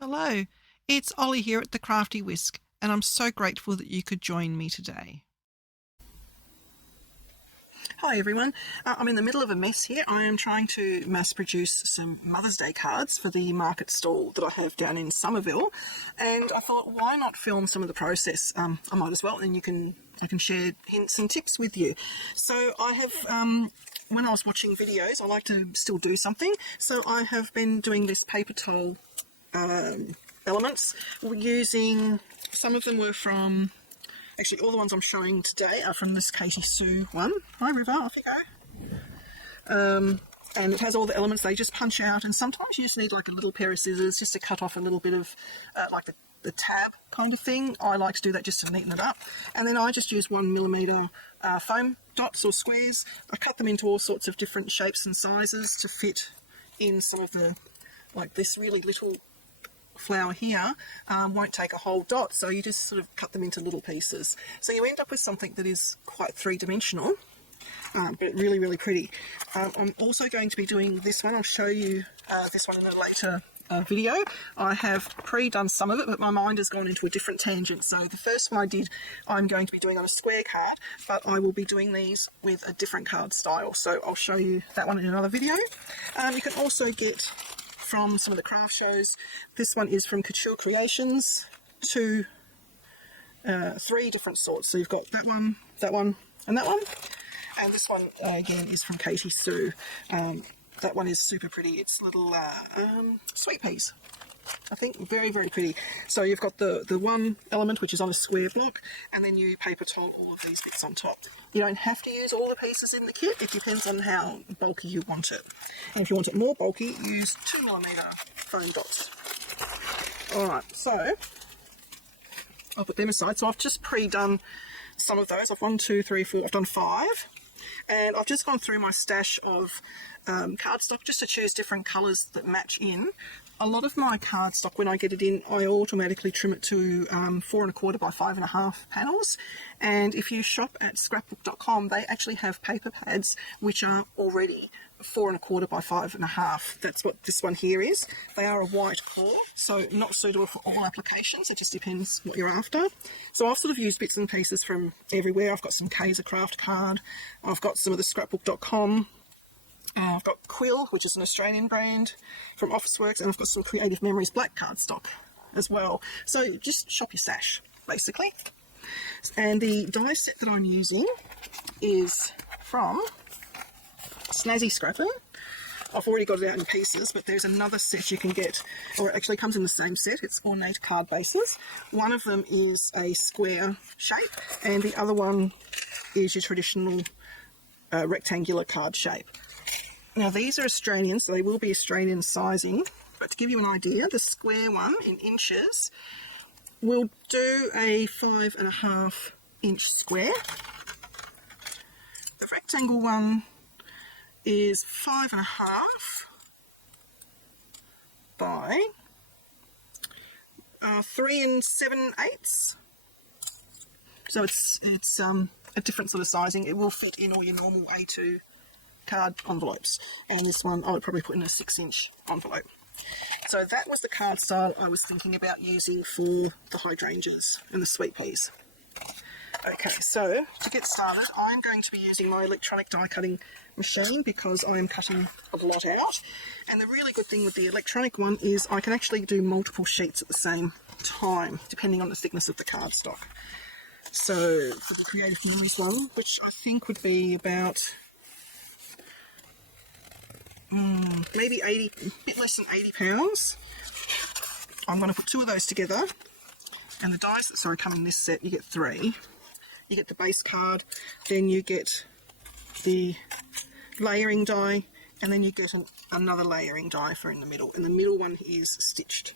Hello, it's Ollie here at the Crafty Whisk, and I'm so grateful that you could join me today. Hi everyone, I'm in the middle of a mess here. I am trying to mass produce some Mother's Day cards for the market stall that I have down in Somerville, and I thought, why not film some of the process? I might as well, and I can share hints and tips with you. So I have, when I was watching videos, I like to still do something, so I have been doing this paper towel elements. We're using, some of them were from, actually all the ones I'm showing today are from this Katie Sue one. Hi River, off you go. And it has all the elements they just punch out, and sometimes you just need like a little pair of scissors just to cut off a little bit of like the tab kind of thing. I like to do that just to neaten it up. And then I just use 1mm foam dots or squares. I cut them into all sorts of different shapes and sizes to fit in some of the, like this really little flower here won't take a whole dot, so you just sort of cut them into little pieces. So you end up with something that is quite three-dimensional, but really pretty. I'm also going to be doing this one. I'll show you this one in a later video. I have pre-done some of it, but my mind has gone into a different tangent. So the first one I did, I'm going to be doing on a square card, but I will be doing these with a different card style. So I'll show you that one in another video. You can also get from some of the craft shows. This one is from Couture Creations, three different sorts. So you've got that one, and that one. And this one, again, is from Katie Sue. That one is super pretty. It's little sweet peas, I think. Very pretty. So you've got the one element, which is on a square block, and then you paper towel all of these bits on top. You don't have to use all the pieces in the kit. It depends on how bulky you want it. And if you want it more bulky, use 2mm foam dots. Alright, so I'll put them aside. So I've just pre-done some of those. I've 1, 2, 3, 4, I've done 5. And I've just gone through my stash of cardstock just to choose different colours that match in. A lot of my cardstock, when I get it in, I automatically trim it to 4 1/4 by 5.5 panels. And if you shop at scrapbook.com, they actually have paper pads which are already 4 1/4 by 5.5. That's what this one here is. They are a white core, so not suitable for all applications. It just depends what you're after. So I've sort of used bits and pieces from everywhere. I've got some Kaiser Craft card. I've got some of the scrapbook.com. I've got Quill, which is an Australian brand from Officeworks, and I've got some Creative Memories black cardstock as well. So just shop your stash, basically. And the die set that I'm using is from Snazzy Scrapping. I've already got it out in pieces, but there's another set you can get, or it actually comes in the same set. It's ornate card bases. One of them is a square shape, and the other one is your traditional rectangular card shape. Now these are Australian, so they will be Australian sizing, but to give you an idea, the square one in inches will do a 5.5 inch square. The rectangle one is 5.5 by 3 7/8. So it's a different sort of sizing. It will fit in all your normal A2 card envelopes, and this one I would probably put in a 6-inch envelope. So that was the card style I was thinking about using for the hydrangeas and the sweet peas. Okay, so to get started, I'm going to be using my electronic die cutting machine because I am cutting a lot out. And the really good thing with the electronic one is I can actually do multiple sheets at the same time, depending on the thickness of the cardstock. So for the Creative Memories one, which I think would be about maybe a bit less than 80 pounds, I'm going to put 2 of those together. And the dies that come in this set, you get 3. You get the base card, then you get the layering die, and then you get another layering die for in the middle, and the middle one is stitched.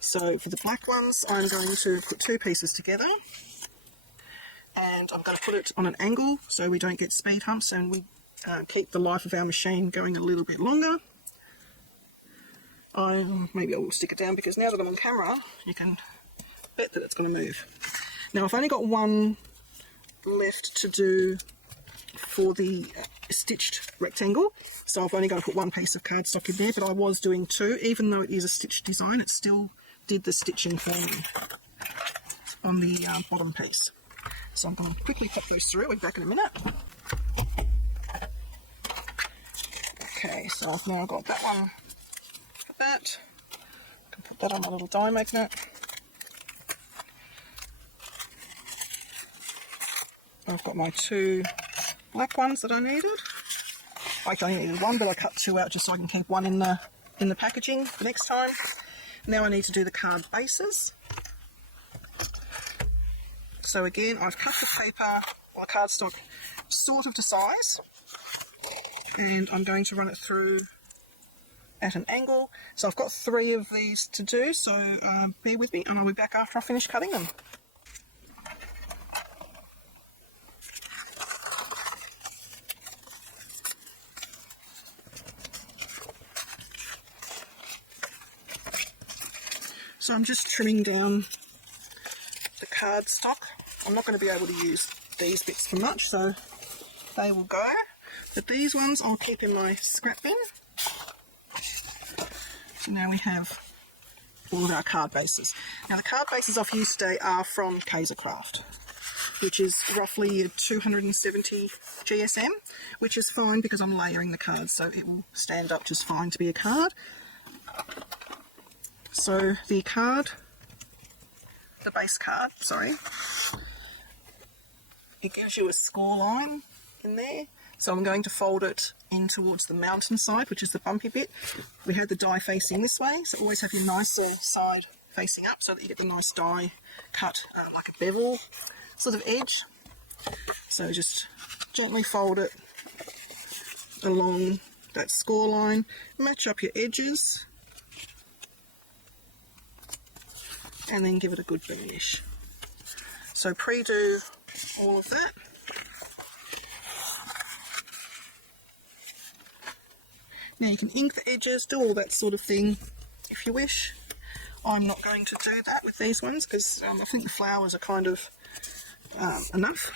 So for the black ones, I'm going to put 2 pieces together, and I'm going to put it on an angle so we don't get speed humps and we keep the life of our machine going a little bit longer. Maybe I will stick it down because now that I'm on camera, you can bet that it's going to move. Now I've only got one left to do for the stitched rectangle, so I've only got to put one piece of cardstock in there, but I was doing two. Even though it is a stitched design, it still did the stitching for me on the bottom piece. So I'm going to quickly pop those through. We'll be back in a minute. Okay, so I've now got that one for that. I can put that on my little die magnet. I've got my two black ones that I needed. I only needed one, but I cut two out just so I can keep one in the packaging for next time. Now I need to do the card bases. So again, I've cut the paper or the cardstock sort of to size, and I'm going to run it through at an angle. So I've got 3 of these to do, so bear with me and I'll be back after I finish cutting them. So I'm just trimming down the cardstock. I'm not going to be able to use these bits for much, so they will go. But these ones I'll keep in my scrap bin. So now we have all of our card bases. Now the card bases I've used today are from Kaisercraft, which is roughly 270 GSM, which is fine because I'm layering the cards, so it will stand up just fine to be a card. So the base card, sorry, it gives you a score line in there. So I'm going to fold it in towards the mountain side, which is the bumpy bit. We have the die facing this way, so always have your nicer side facing up so that you get the nice die cut like a bevel sort of edge. So just gently fold it along that score line, match up your edges, and then give it a good burnish. So pre-do all of that. Now you can ink the edges, do all that sort of thing if you wish. I'm not going to do that with these ones because I think the flowers are kind of enough.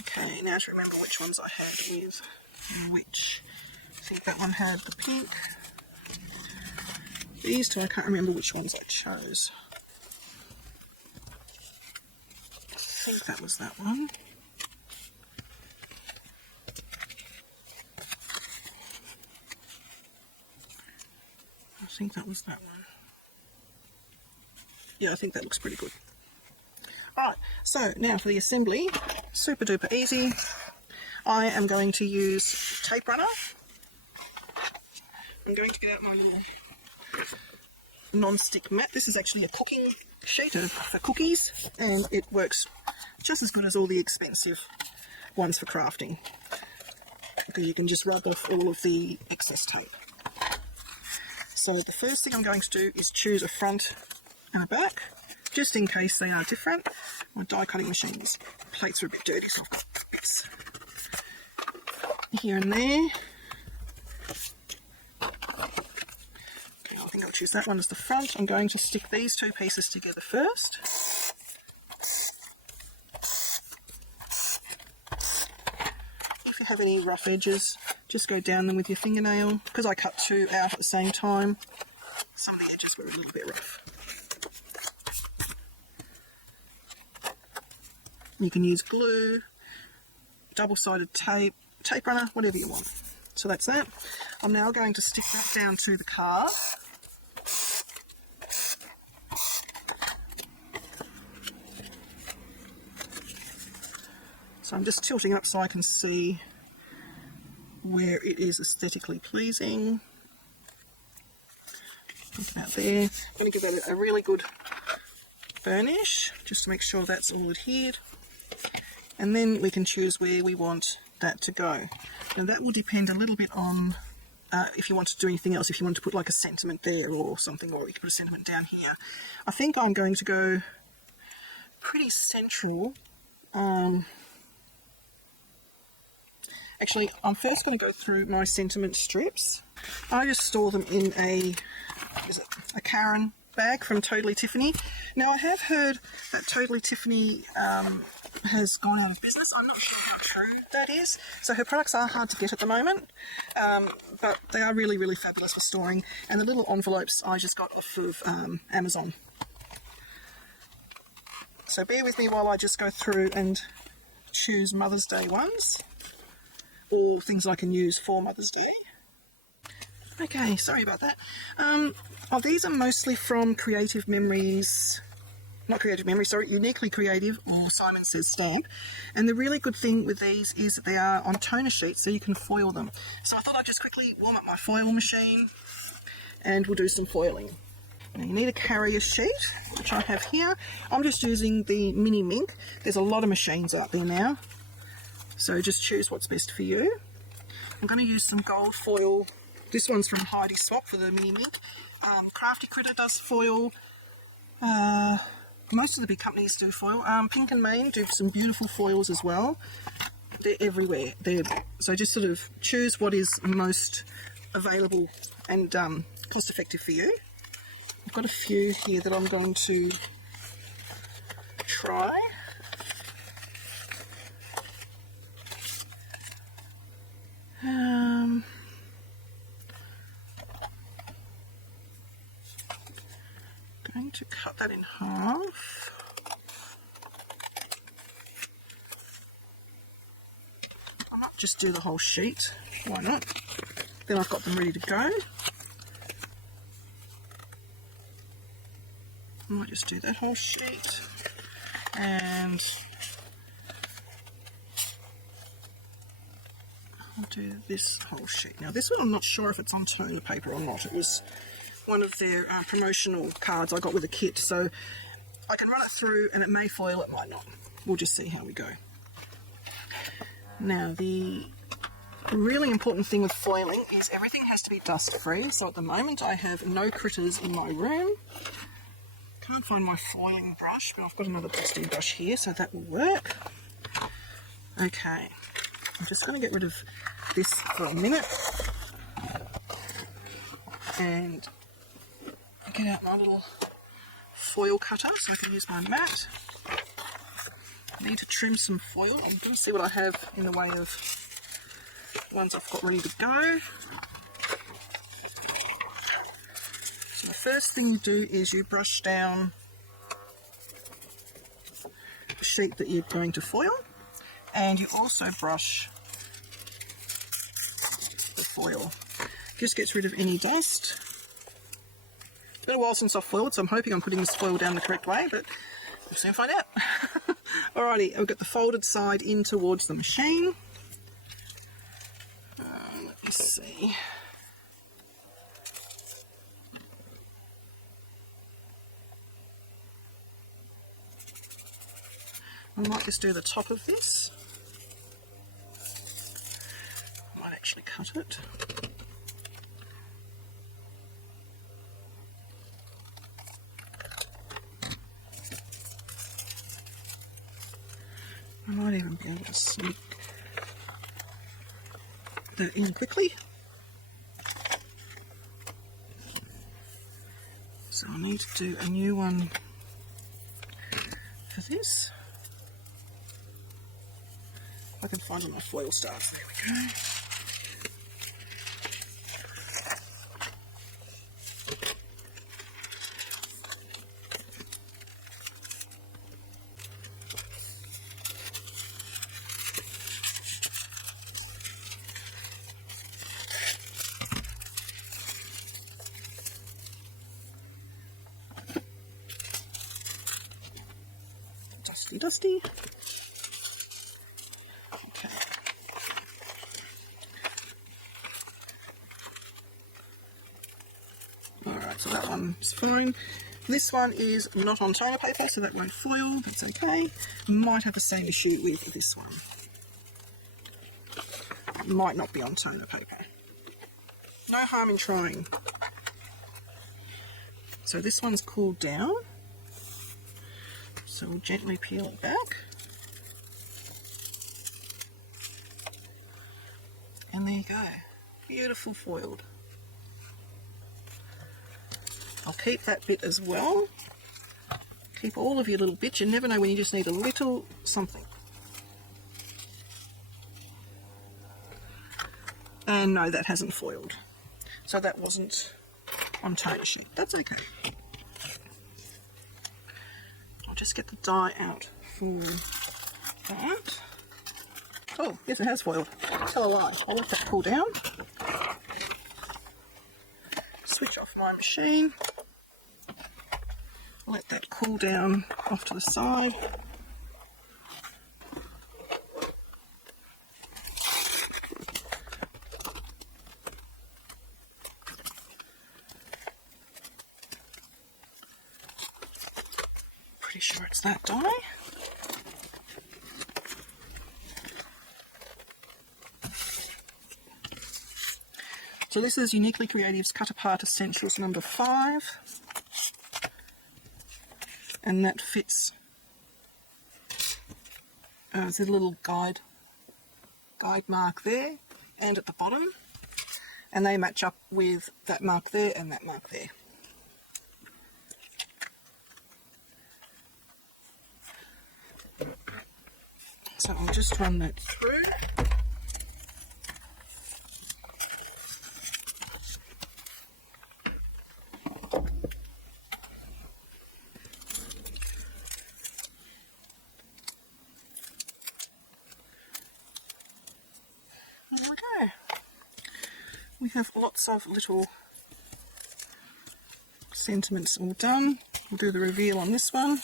Okay, now to remember which ones I had with which. I think that one had the pink. These two, I can't remember which ones I chose. I think that was that one. I think that was that one. Yeah, I think that looks pretty good. Alright, so now for the assembly, super duper easy. I am going to use tape runner. I'm going to get out my little non-stick mat. This is actually a cooking sheet for cookies, and it works just as good as all the expensive ones for crafting, because you can just rub off all of the excess tape. So the first thing I'm going to do is choose a front and a back, just in case they are different. My die cutting machine's plates are a bit dirty, so I've got bits here and there. Okay, I think I'll choose that one as the front. I'm going to stick these two pieces together first. If you have any rough edges, just go down them with your fingernail. Because I cut two out at the same time, some of the edges were a little bit rough. You can use glue, double-sided tape, tape runner, whatever you want. So that's that. I'm now going to stick that down to the card. So I'm just tilting it up so I can see where it is aesthetically pleasing. Look at that there. I'm going to give that a really good burnish just to make sure that's all adhered. And then we can choose where we want that to go. Now that will depend a little bit on if you want to do anything else, if you want to put like a sentiment there or something, or you can put a sentiment down here. I think I'm going to go pretty central. Actually, I'm first going to go through my sentiment strips. I just store them in a Karen bag from Totally Tiffany. Now, I have heard that Totally Tiffany has gone out of business. I'm not sure how true that is. So her products are hard to get at the moment, but they are really, really fabulous for storing. And the little envelopes I just got off of Amazon. So bear with me while I just go through and choose Mother's Day ones, or things I can use for Mother's Day. Okay, sorry about that. These are mostly from Creative Memories, not Creative Memories, sorry, Uniquely Creative, or Simon Says Stamp. And the really good thing with these is that they are on toner sheets, so you can foil them. So I thought I'd just quickly warm up my foil machine, and we'll do some foiling. Now you need a carrier sheet, which I have here. I'm just using the Mini Mink. There's a lot of machines out there now, so just choose what's best for you. I'm going to use some gold foil. This one's from Heidi Swap for the Mini Mink. Crafty Critter does foil. Most of the big companies do foil. Pink and Main do some beautiful foils as well. They're everywhere. So just sort of choose what is most available and cost effective for you. I've got a few here that I'm going to try. Going to cut that in half. I might just do the whole sheet. Why not? Then I've got them ready to go. I might just do that whole sheet, and I'll do this whole sheet. Now this one I'm not sure if it's on toner paper or not. It was one of their promotional cards I got with a kit, so I can run it through and it may foil, it might not. We'll just see how we go. Now the really important thing with foiling is everything has to be dust free. So at the moment I have no critters in my room. Can't find my foiling brush, but I've got another dusty brush here, so that will work. Okay, I'm just going to get rid of this for a minute and get out my little foil cutter so I can use my mat. I need to trim some foil. I'm going to see what I have in the way of ones I've got ready to go. So the first thing you do is you brush down the sheet that you're going to foil, and you also brush the foil. Just gets rid of any dust. It's been a while since I've foiled, so I'm hoping I'm putting this foil down the correct way, but we'll soon find out. Alrighty, I've got the folded side in towards the machine. Let me see. I might just do the top of this. I might actually cut it. I might even be able to sneak that in quickly. So I need to do a new one for this. I can find where my foil starts. There we go. Dusty. Okay. Alright, so that one's fine. This one is not on toner paper, so that won't foil. That's okay. Might have the same issue with this one. Might not be on toner paper. No harm in trying. So this one's cooled down. So we'll gently peel it back. you go. Beautiful foiled. I'll keep that bit as well. Keep all of your little bits. You never know when you just need a little something. And no, that hasn't foiled. So that wasn't on toner sheet. That's okay. I'll just get the die out for that. Oh, yes, it has foiled. Tell a lie. I'll let that cool down. Switch off my machine. Let that cool down off to the side. Pretty sure it's that die. So this is Uniquely Creative's Cut Apart Essentials number 5. And that fits, there's a little guide mark there and at the bottom, and they match up with that mark there and that mark there. So I'll just run that through. There we go. We have lots of little sentiments all done. We'll do the reveal on this one.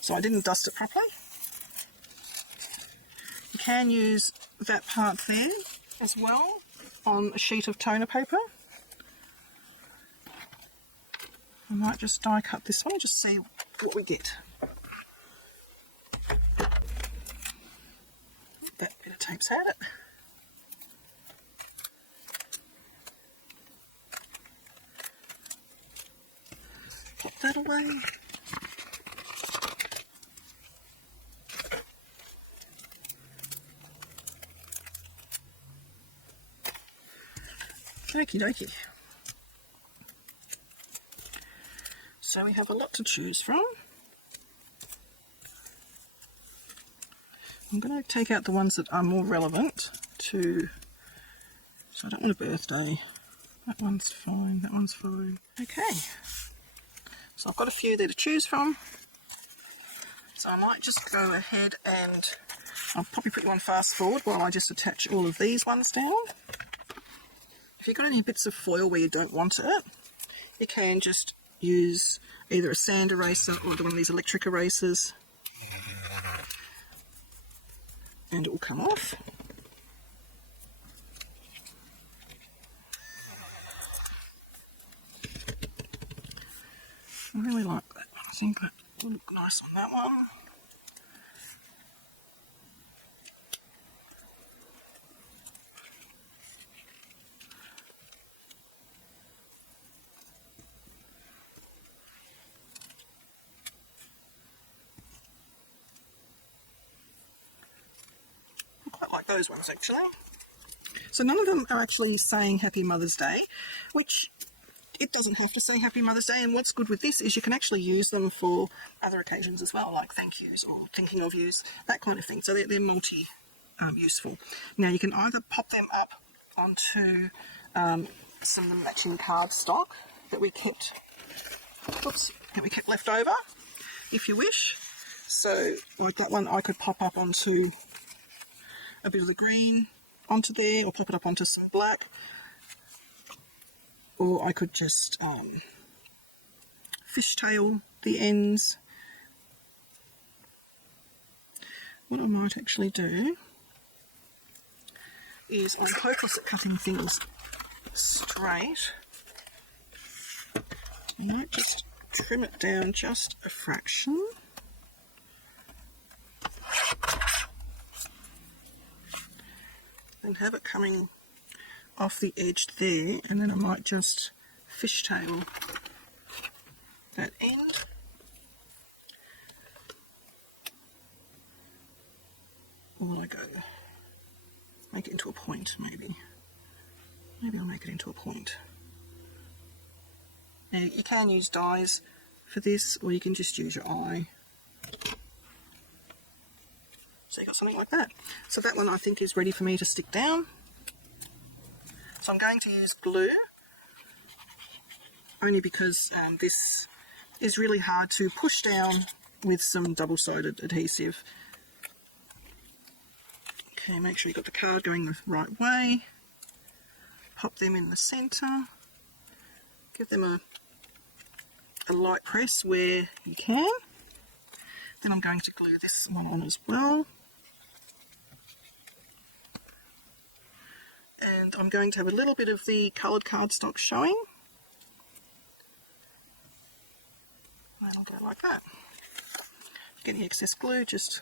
So I didn't dust it properly. You can use that part there as well on a sheet of toner paper. I might just die cut this one, just see what we get. That bit of tape's had it. Pop that away. Okie dokie. So we have a lot to choose from. I'm going to take out the ones that are more relevant to, so I don't want a birthday. That one's fine, that one's fine. Okay, so I've got a few there to choose from. So I might just go ahead and I'll probably put you on fast forward while I just attach all of these ones down. If you've got any bits of foil where you don't want it, you can just use either a sand eraser or one of these electric erasers and it will come off. I really like that one. I think that will look nice on that one. I quite like those ones actually. So none of them are actually saying Happy Mother's Day, which it doesn't have to say Happy Mother's Day, and what's good with this is you can actually use them for other occasions as well, like thank yous or thinking of yous, that kind of thing. So they're multi-useful. Now you can either pop them up onto some matching cardstock that we kept left over, if you wish. So like that one I could pop up onto a bit of the green onto there, or pop it up onto some black. Or I could just fishtail the ends. What I might actually do is, I'm hopeless at cutting things straight, I might just trim it down just a fraction. And have it coming off the edge there, and then I might just fishtail that end. Or I go make it into a point, maybe. Maybe I'll make it into a point. Now, you can use dies for this, or you can just use your eye. So you got something like that. So that one I think is ready for me to stick down. So I'm going to use glue, only because this is really hard to push down with some double-sided adhesive. Okay, make sure you've got the card going the right way. Pop them in the centre. Give them a light press where you can. Then I'm going to glue this one on as well. And I'm going to have a little bit of the coloured cardstock showing. And I'll go like that. Get the excess glue, just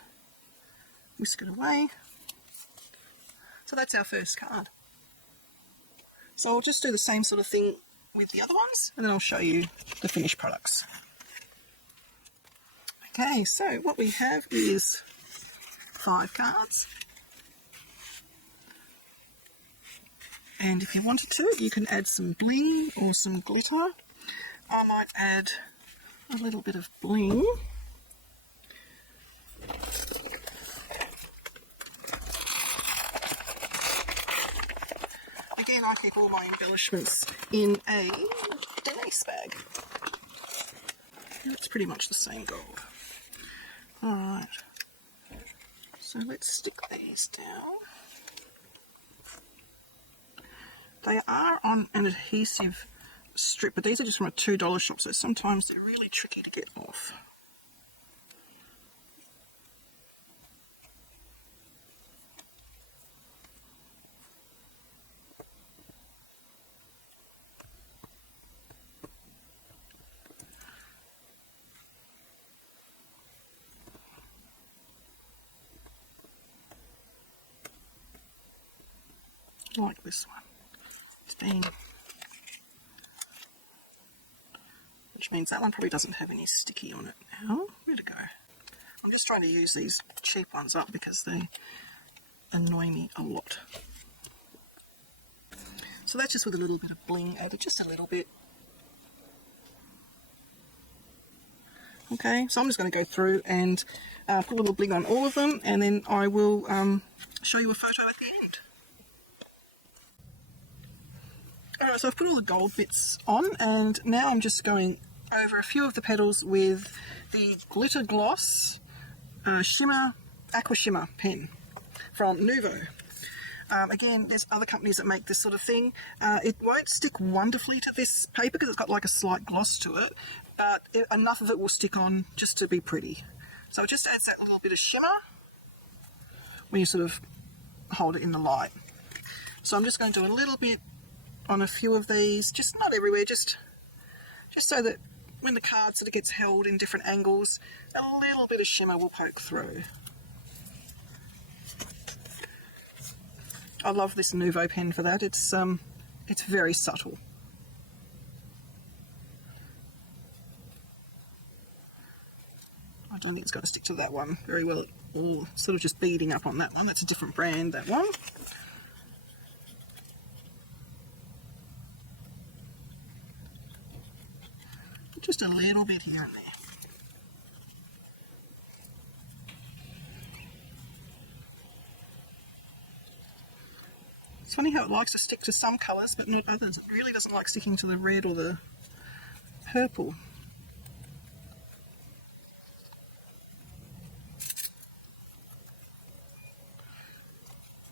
whisk it away. So that's our first card. So I'll just do the same sort of thing with the other ones, and then I'll show you the finished products. Okay, so what we have is 5 cards. And if you wanted to, you can add some bling or some glitter. I might add a little bit of bling. Again, I keep all my embellishments in a Denise bag. It's pretty much the same gold. Alright, so let's stick these down. They are on an adhesive strip, but these are just from a $2 shop, so sometimes they're really tricky to get off. Like this one. It's been, which means that one probably doesn't have any sticky on it now. Where'd it go? I'm just trying to use these cheap ones up because they annoy me a lot. So that's just with a little bit of bling added, just a little bit. Okay, so I'm just going to go through and put a little bling on all of them, and then I will show you a photo at the end. Alright, so I've put all the gold bits on, and now I'm just going over a few of the petals with the Glitter Gloss Shimmer Aqua Shimmer pen from Nuvo. Again, there's other companies that make this sort of thing. It won't stick wonderfully to this paper because it's got like a slight gloss to it, but enough of it will stick on just to be pretty. So it just adds that little bit of shimmer when you sort of hold it in the light. So I'm just going to do a little bit on a few of these, just not everywhere, just so that when the card sort of gets held in different angles, a little bit of shimmer will poke through. I love this Nuvo pen for that. It's very subtle. I don't think it's going to stick to that one very well. Ooh, sort of just beading up on that one. That's a different brand, that one. Just a little bit here and there. It's funny how it likes to stick to some colours but not others. It really doesn't like sticking to the red or the purple.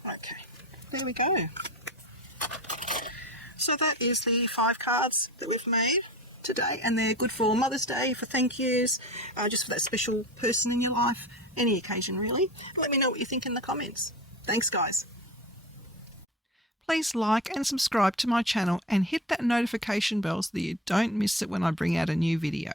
Okay, there we go. So that is the 5 cards that we've made today, and they're good for Mother's Day, for thank yous, just for that special person in your life, any occasion really. Let me know what you think in the comments. Thanks guys. Please like and subscribe to my channel and hit that notification bell so that you don't miss it when I bring out a new video.